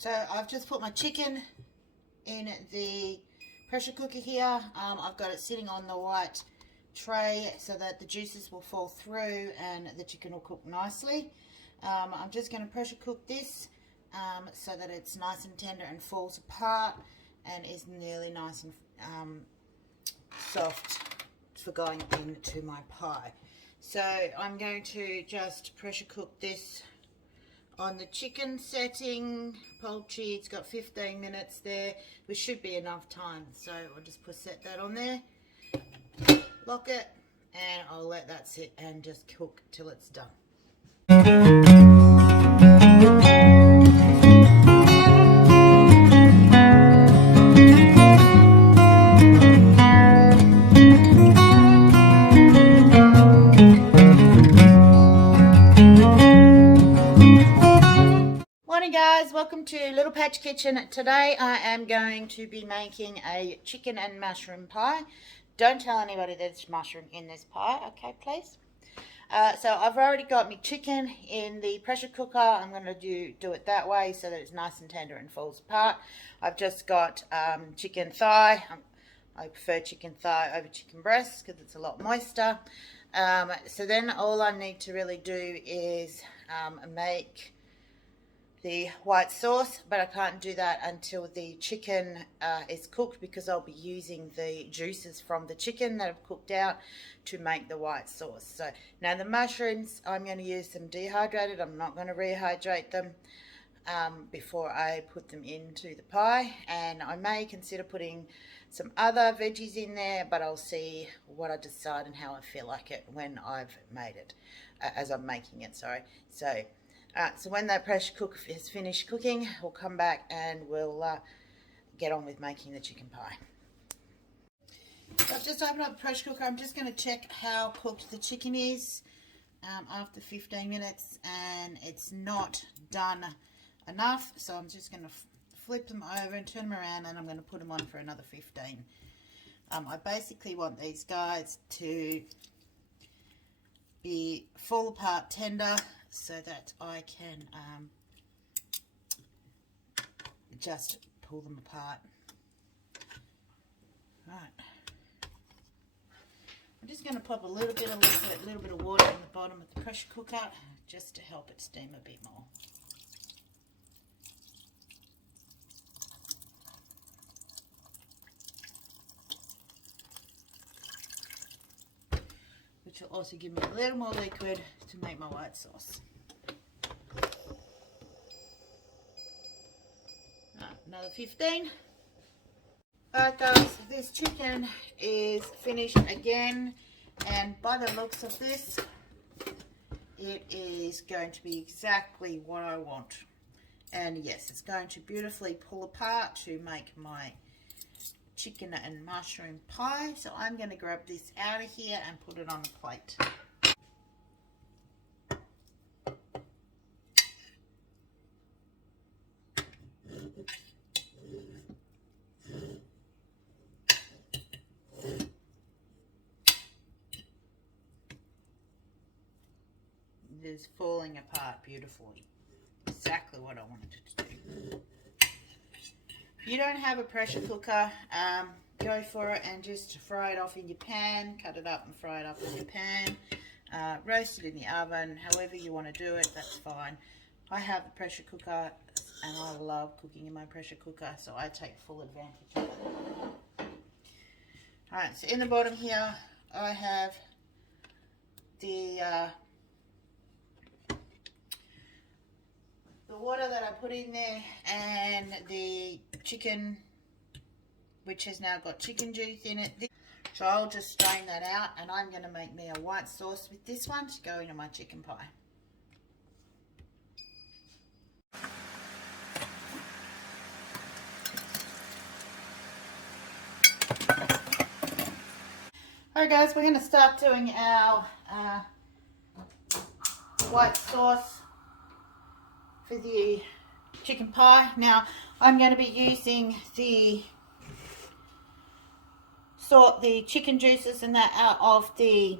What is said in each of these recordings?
So I've just put my chicken in the pressure cooker here. I've got it sitting on the white tray so that the juices will fall through and the chicken will cook nicely. I'm just going to pressure cook this so that it's nice and tender and falls apart and is nearly nice and soft for going into my pie. So I'm going to just pressure cook this on the chicken setting. Poultry, it's got 15 minutes there, which should be enough time. So I'll just set that on there, lock it, and I'll let that sit and just cook till it's done. Morning guys, welcome to Little Patch Kitchen. Today I am going to be making a chicken and mushroom pie. Don't tell anybody there's mushroom in this pie, okay please? So I've already got my chicken in the pressure cooker. I'm going to do it that way so that it's nice and tender and falls apart. I've just got chicken thigh. I prefer chicken thigh over chicken breast because it's a lot moister. So then all I need to really do is make the white sauce, but I can't do that until the chicken is cooked because I'll be using the juices from the chicken that I've cooked out to make the white sauce. So now the mushrooms, I'm going to use them dehydrated. I'm not going to rehydrate them before I put them into the pie, and I may consider putting some other veggies in there, but I'll see what I decide and how I feel like it when I've made it, as I'm making it, sorry. So when that pressure cooker is finished cooking, we'll come back and we'll get on with making the chicken pie. So I've just opened up the pressure cooker. I'm just going to check how cooked the chicken is after 15 minutes, and it's not done enough. So I'm just going to flip them over and turn them around, and I'm going to put them on for another 15. I basically want these guys to be fall apart tender, so that I can just pull them apart. Right. I'm just going to pop a little bit of liquid, a little bit of water in the bottom of the pressure cooker just to help it steam a bit more. Which will also give me a little more liquid to make my white sauce. Another 15. Alright guys, this chicken is finished again, and by the looks of this, it is going to be exactly what I want. And yes, it's going to beautifully pull apart to make my chicken and mushroom pie. So I'm going to grab this out of here and put it on a plate. It is falling apart beautifully. Exactly what I wanted it to do. If you don't have a pressure cooker, go for it and just fry it off in your pan. Cut it up and fry it up in your pan. Roast it in the oven. However you want to do it, that's fine. I have a pressure cooker and I love cooking in my pressure cooker, so I take full advantage of it. Alright, so in the bottom here I have the water that I put in there, and the chicken, which has now got chicken juice in it. So I'll just strain that out, and I'm going to make me a white sauce with this one to go into my chicken pie. Alright guys, we're going to start doing our white sauce for the chicken pie. Now I'm going to be using the chicken juices and that out of the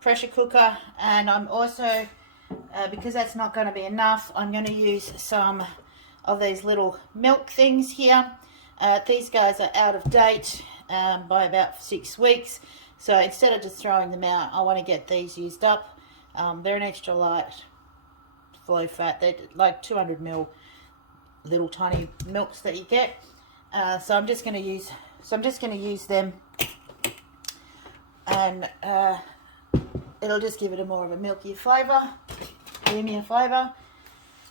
pressure cooker, and I'm also because that's not going to be enough, I'm going to use some of these little milk things here. These guys are out of date by about 6 weeks, so instead of just throwing them out, I want to get these used up. They're an extra light, low fat. They're like 200 ml little tiny milks that you get. So I'm just going to use them, and it'll just give it a more of a milky flavour, creamier flavour.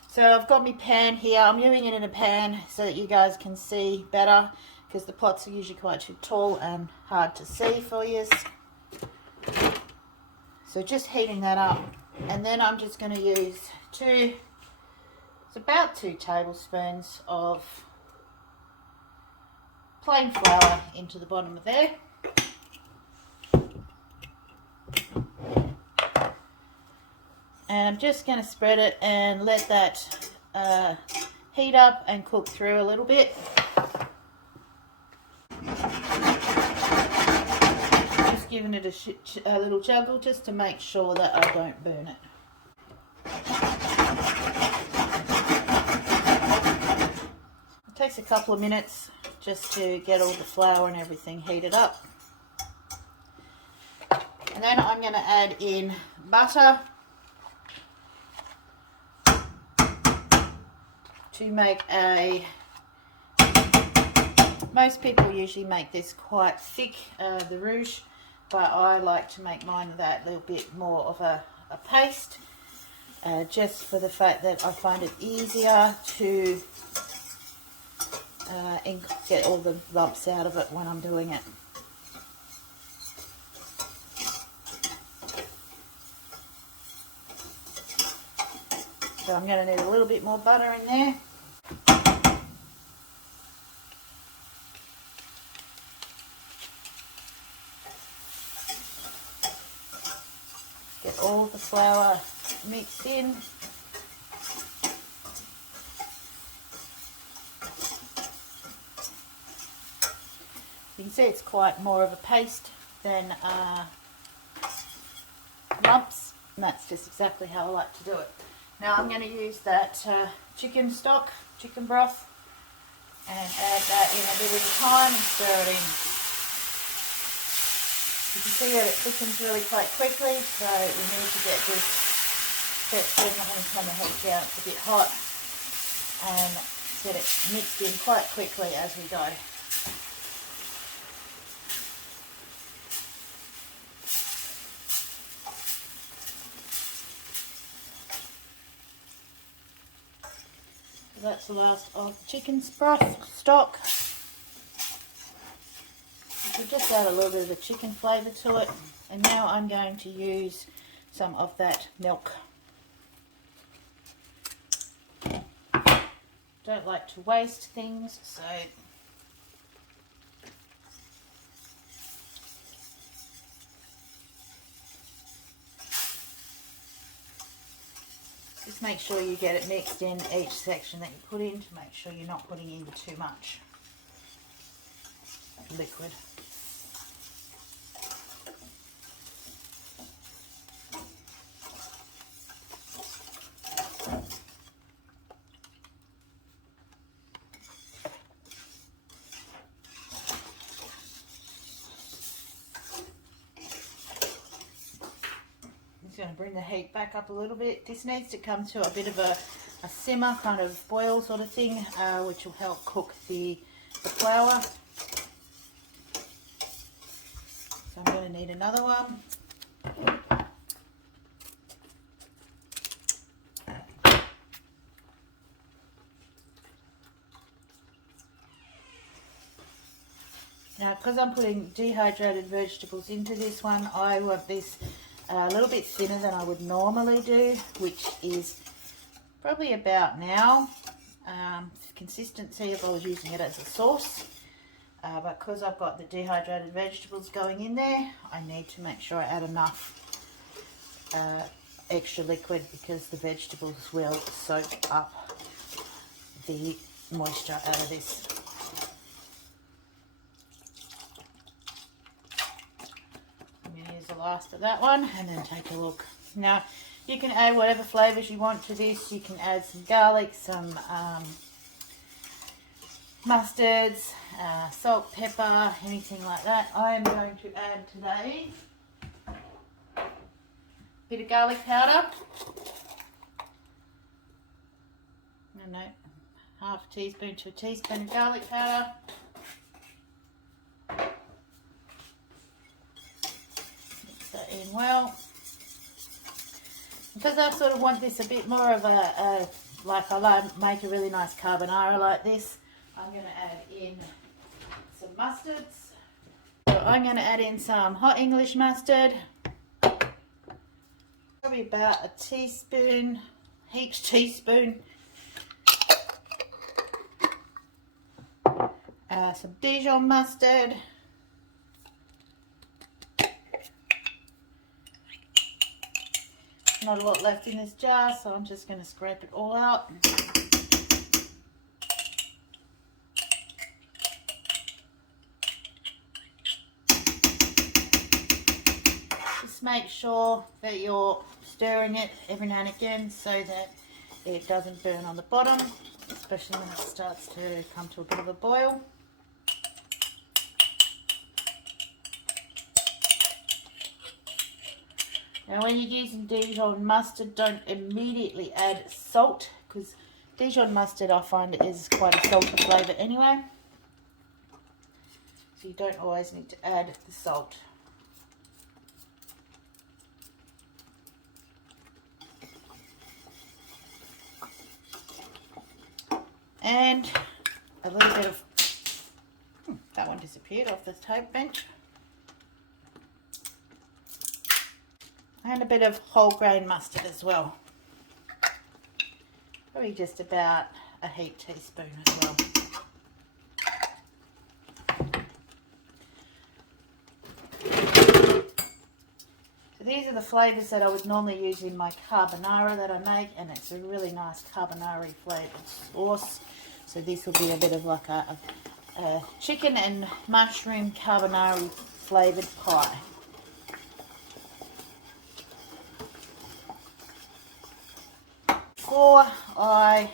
So I've got my pan here. I'm doing it in a pan so that you guys can see better, because the pots are usually quite too tall and hard to see for you. So just heating that up, and then I'm just going to use it's about 2 tablespoons of plain flour into the bottom of there. And I'm just going to spread it and let that heat up and cook through a little bit. Just giving it a little juggle just to make sure that I don't burn it. It takes a couple of minutes just to get all the flour and everything heated up. And then I'm going to add in butter to make most people usually make this quite thick, the rouge, but I like to make mine that little bit more of a paste, just for the fact that I find it easier to get all the lumps out of it when I'm doing it. So I'm going to need a little bit more butter in there. Get all the flour mixed in. You can see it's quite more of a paste than lumps, and that's just exactly how I like to do it. Now I'm going to use that chicken broth, and add that in a bit of time and stir it in. You can see that it thickens really quite quickly, so we need to get this texture. I'm going to turn the heat down, it's a bit hot, and get it mixed in quite quickly as we go. That's the last of the chicken broth stock. We'll just add a little bit of the chicken flavour to it, and now I'm going to use some of that milk. Don't like to waste things, so just make sure you get it mixed in each section that you put in, to make sure you're not putting in too much liquid. Going to bring the heat back up a little bit. This needs to come to a bit of a simmer, kind of boil sort of thing, which will help cook the flour. So I'm going to need another one. Now, because I'm putting dehydrated vegetables into this one, I want this a little bit thinner than I would normally do, which is probably about now consistency if I was using it as a sauce. But because I've got the dehydrated vegetables going in there, I need to make sure I add enough extra liquid, because the vegetables will soak up the moisture out of this. I'm going to use the last of that one and then take a look. Now You can add whatever flavors you want to this. You can add some garlic, some mustards, salt, pepper, anything like that. I am going to add today a bit of garlic powder. I don't know, half a teaspoon to a teaspoon of garlic powder. Mix that in well. Because I sort of want this a bit more of like I like make a really nice carbonara like this, I'm going to add in some mustards. So I'm going to add in some hot English mustard. Probably about a teaspoon, heaped teaspoon. Some Dijon mustard. Not a lot left in this jar, so I'm just going to scrape it all out. Just make sure that you're stirring it every now and again so that it doesn't burn on the bottom, especially when it starts to come to a bit of a boil. Now when you're using Dijon mustard, don't immediately add salt, because Dijon mustard I find is quite a salty flavour anyway. So you don't always need to add the salt. And a little bit of, that one disappeared off the tape bench. And a bit of whole grain mustard as well. Probably just about a heaped teaspoon as well. So these are the flavours that I would normally use in my carbonara that I make, and it's a really nice carbonara flavoured sauce. So this will be a bit of like a chicken and mushroom carbonara flavoured pie. Before I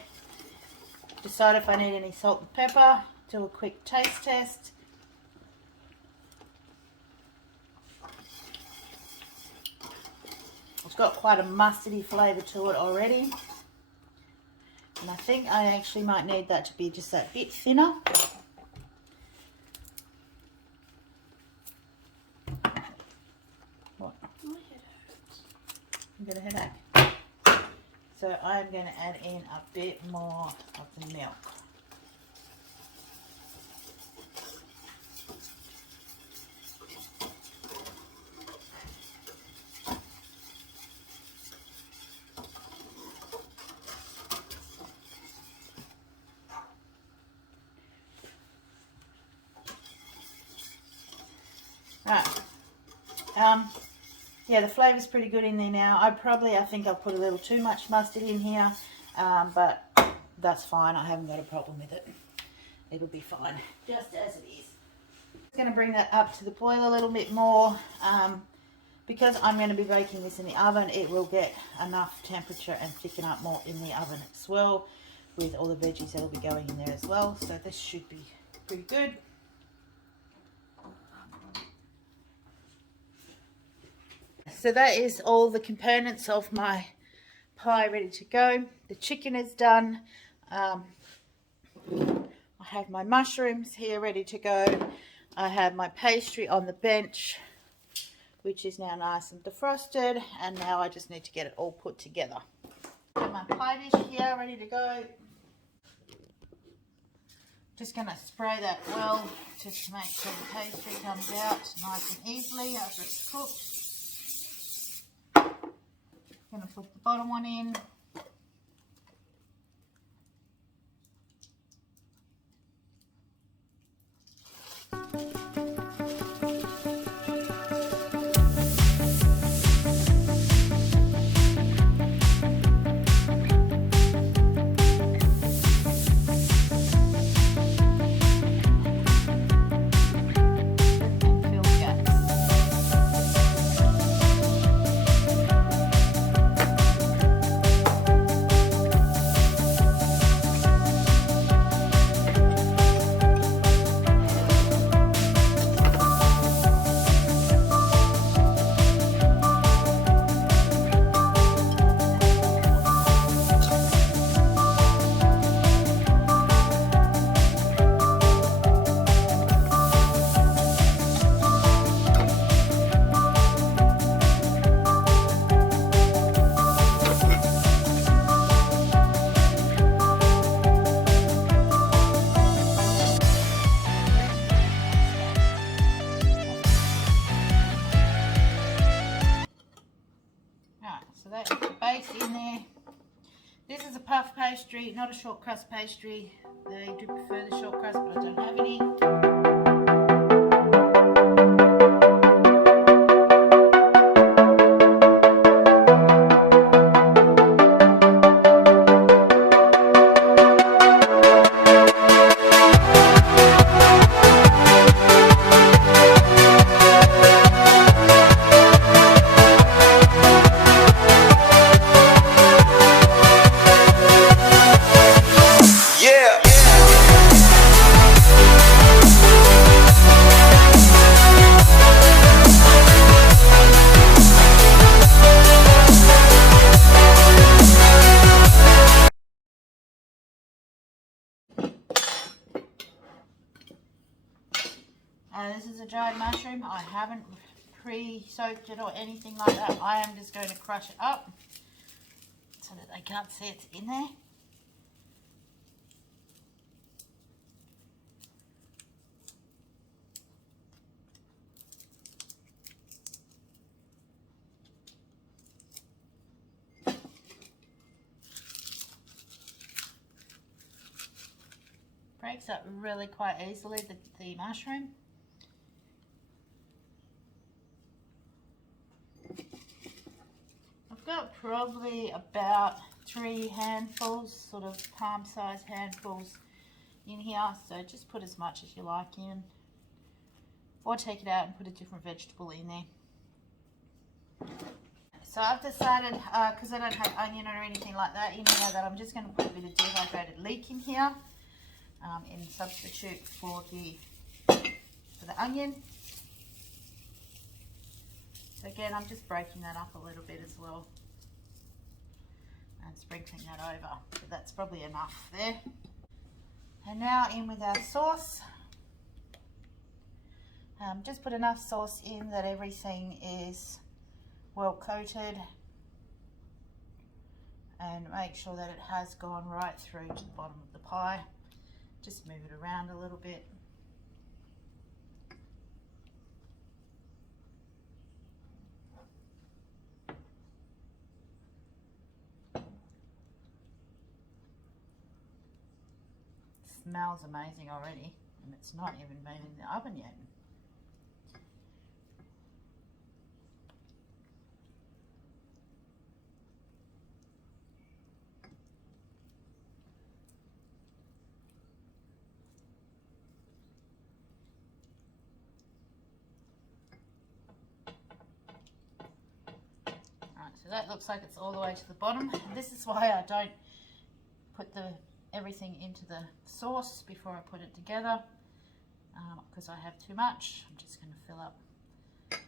decide if I need any salt and pepper, do a quick taste test. It's got quite a mustardy flavour to it already, and I think I actually might need that to be just that bit thinner. What? My head hurts. You got a headache? So I'm going to add in a bit more of the milk. Right. Yeah, the flavour's pretty good in there now. I think I've put a little too much mustard in here, but that's fine. I haven't got a problem with it. It'll be fine, just as it is. I'm going to bring that up to the boil a little bit more. Because I'm going to be baking this in the oven, it will get enough temperature and thicken up more in the oven as well, with all the veggies that will be going in there as well. So this should be pretty good. So that is all the components of my pie ready to go. The chicken is done. I have my mushrooms here ready to go. I have my pastry on the bench, which is now nice and defrosted, and now I just need to get it all put together. Got my pie dish here ready to go. Just going to spray that well, just to make sure the pastry comes out nice and easily after it's cooked. Going to put the bottom one in. cakes in there. This is a puff pastry, not a short crust pastry. They do prefer the short crust, but I don't have any. This is a dried mushroom. I haven't pre-soaked it or anything like that. I am just going to crush it up so that they can't see it's in there. Breaks up really quite easily, the mushroom. I've got probably about 3 handfuls, sort of palm-sized handfuls in here, so just put as much as you like in, or take it out and put a different vegetable in there. So I've decided, because I don't have onion or anything like that in here, that I'm just going to put a bit of dehydrated leek in here in substitute for the onion. So again, I'm just breaking that up a little bit as well and sprinkling that over. So that's probably enough there. And now in with our sauce. Just put enough sauce in that everything is well coated, and make sure that it has gone right through to the bottom of the pie. Just move it around a little bit. Smells amazing already, and it's not even been in the oven yet. Alright, so that looks like it's all the way to the bottom. And this is why I don't put everything into the sauce before I put it together, because I have too much. I'm just going to fill up the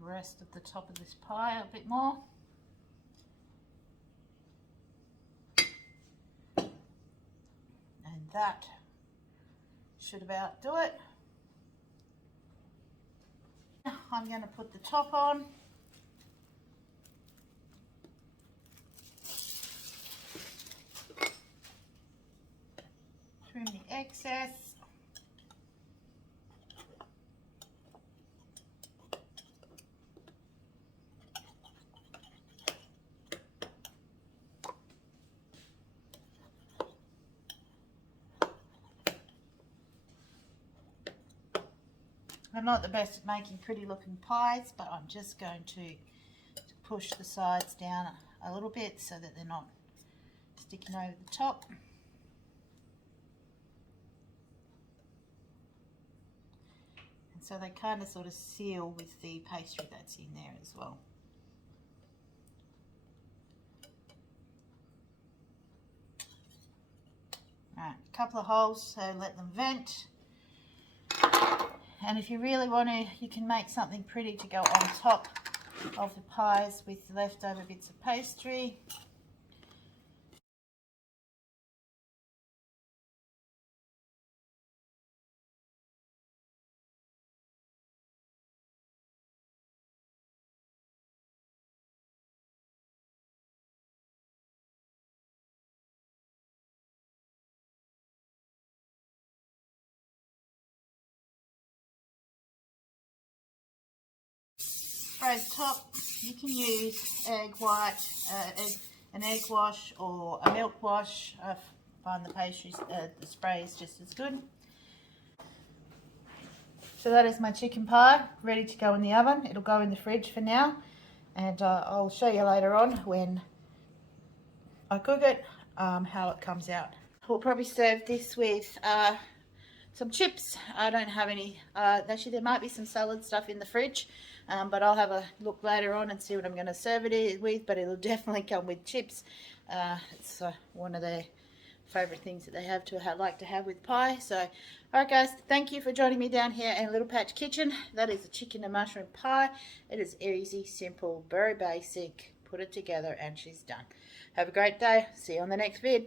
rest of the top of this pie a bit more. And that should about do it. I'm going to put the top on. Trim the excess. I'm not the best at making pretty looking pies, but I'm just going to push the sides down a little bit so that they're not sticking over the top. So they kind of sort of seal with the pastry that's in there as well. Alright, a couple of holes, so let them vent. And if you really want to, you can make something pretty to go on top of the pies with leftover bits of pastry. For the top, you can use egg white, an egg wash or a milk wash. I find the pastries, the spray is just as good. So that is my chicken pie, ready to go in the oven. It'll go in the fridge for now, and I'll show you later on when I cook it, how it comes out. We'll probably serve this with some chips. I don't have any, actually there might be some salad stuff in the fridge, but I'll have a look later on and see what I'm going to serve it with, but it'll definitely come with chips. It's one of their favourite things that they have to like to have with pie. So alright guys, thank you for joining me down here in Little Patch Kitchen. That is a chicken and mushroom pie. It is easy, simple, very basic. Put it together and she's done. Have a great day. See you on the next vid.